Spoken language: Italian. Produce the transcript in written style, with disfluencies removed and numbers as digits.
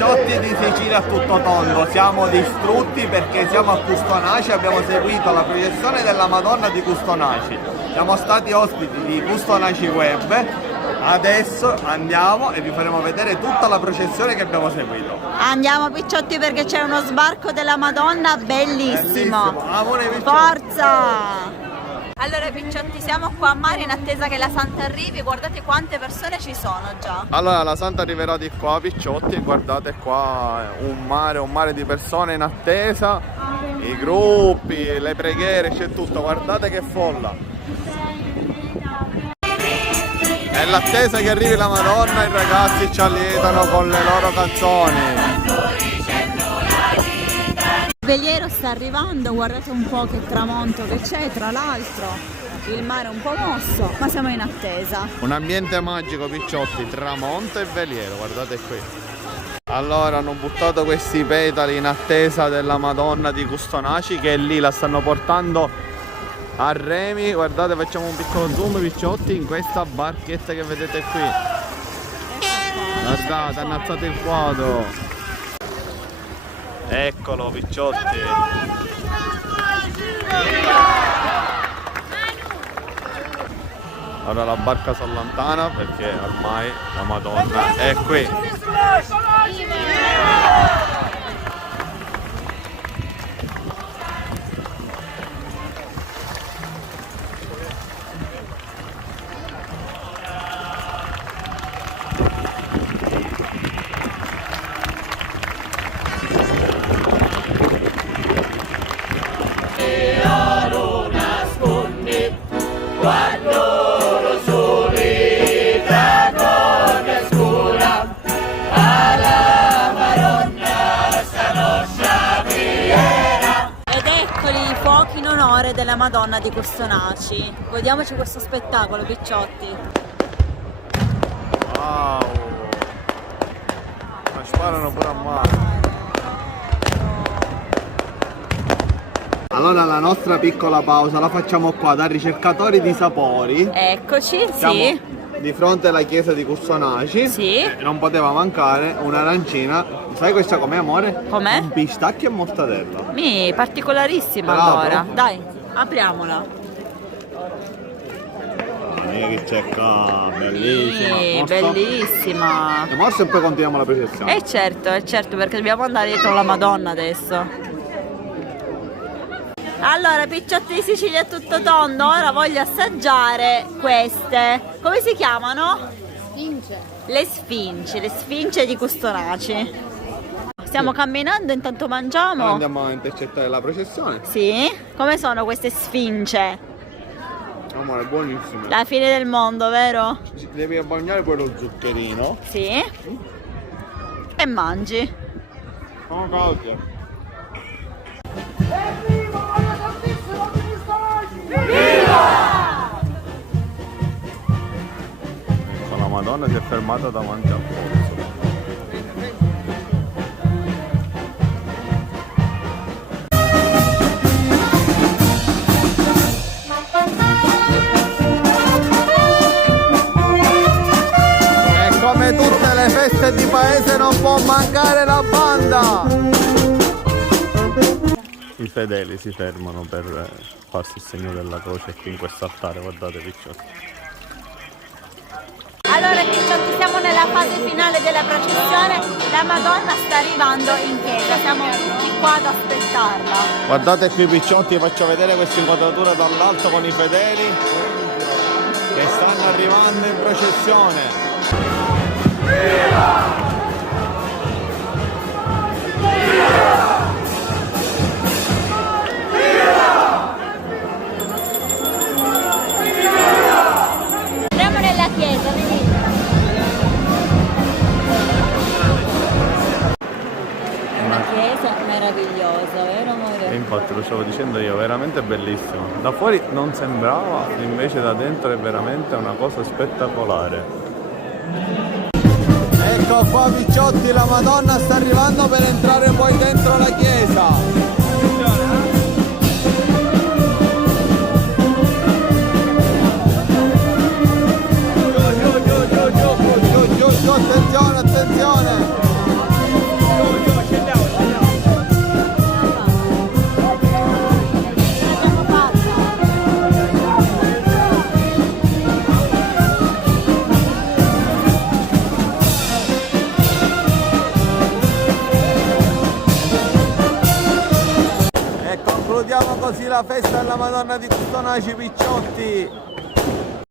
Picciotti di Sicilia a tutto tondo, siamo distrutti perché siamo a Custonaci, abbiamo seguito la processione della Madonna di Custonaci, siamo stati ospiti di Custonaci Web, adesso andiamo e vi faremo vedere tutta la processione che abbiamo seguito. Andiamo Picciotti perché c'è uno sbarco della Madonna bellissimo. Amore, Picciotti. Forza! Allora Picciotti, siamo qua a mare in attesa che la Santa arrivi, guardate quante persone ci sono già. Allora la Santa arriverà di qua, Picciotti, guardate qua un mare di persone in attesa, i gruppi, le preghiere, c'è tutto, guardate che folla. È l'attesa che arrivi la Madonna, i ragazzi ci allietano con le loro canzoni. Il veliero sta arrivando, guardate un po' che tramonto che c'è, tra l'altro il mare è un po' mosso, ma siamo in attesa. Un ambiente magico, Picciotti, tramonto e veliero, guardate qui. Allora hanno buttato questi petali in attesa della Madonna di Custonaci che è lì, la stanno portando a remi, guardate, facciamo un piccolo zoom, Picciotti, in questa barchetta che vedete qui. Guardate, hanno alzato il quadro. Eccolo, Picciotti. Ora la barca si allontana perché ormai la Madonna è qui. Della Madonna di Custonaci. Godiamoci questo spettacolo, Picciotti. Wow! Ma sparano pure a mare. Allora la nostra piccola pausa la facciamo qua da ricercatori di sapori. Eccoci, Siamo sì. di fronte alla chiesa di Custonaci. Sì. Non poteva mancare un'arancina. Sai questa com'è, amore? Com'è? Un pistacchio e mortadella. Particolarissima. Bravo. Allora. Dai, apriamola. Che c'è qua, bellissima. Bellissima. E morso e poi continuiamo la processione. Certo, perché dobbiamo andare dietro la Madonna adesso. Allora, Picciotti di Sicilia a tutto tondo, ora voglio assaggiare queste. Come si chiamano? Sfinge. Le sfinge di Custonaci. Stiamo camminando, intanto mangiamo. Allora andiamo a intercettare la processione. Sì? Come sono queste sfinge? Amore, buonissime. La fine del mondo, vero? Devi abbagnare poi lo zuccherino. Sì. E mangi. Sono calde. Ecco, la Madonna si è fermata davanti al pozzo. Come tutte le feste di paese non può mancare la banda. I fedeli si fermano per farsi il segno della croce qui in questo altare, guardate Picciotti. Allora Picciotti, siamo nella fase finale della processione, la Madonna sta arrivando in chiesa, siamo tutti qua ad aspettarla. Guardate qui Picciotti, faccio vedere questa inquadratura dall'alto con i fedeli che stanno arrivando in processione. Entriamo nella chiesa, venite. Una chiesa meravigliosa, vero amore? E infatti lo stavo dicendo io, veramente bellissimo. Da fuori non sembrava, invece da dentro è veramente una cosa spettacolare. Ecco qua Picciotti, la Madonna sta arrivando per entrare poi dentro la chiesa. Giù, attenzione, attenzione. Concludiamo così la festa della Madonna di Custonaci, picciotti.